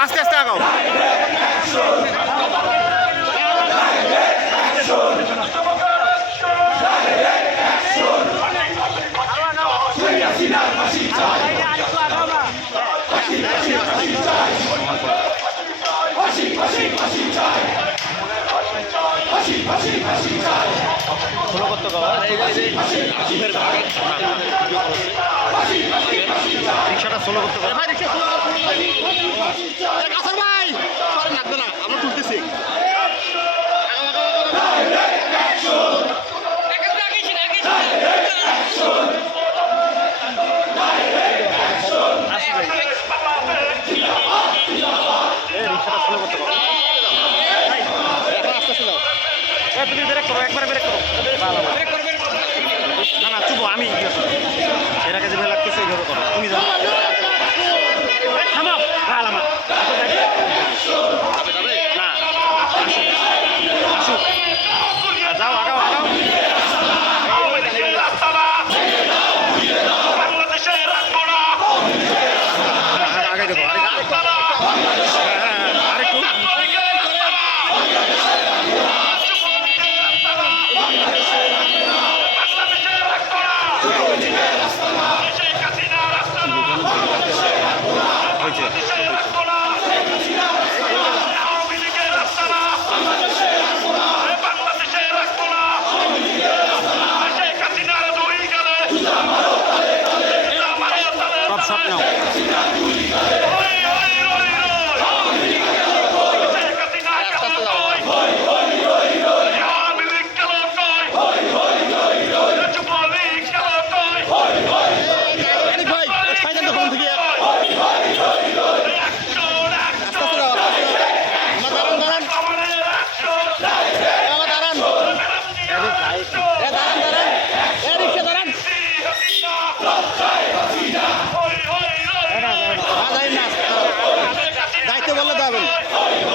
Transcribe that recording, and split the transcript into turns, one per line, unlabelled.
আস্তে আস্তে আগাও। ষোলো করতে রিক্সাটা ষোলো করতে পারো
কাসার ভাই। লাগবে না আমরা তুলতেছি।
ব্রেক করো একবারে ব্রেক করো। ভালো, ভালো। না না চুপো আমি はい。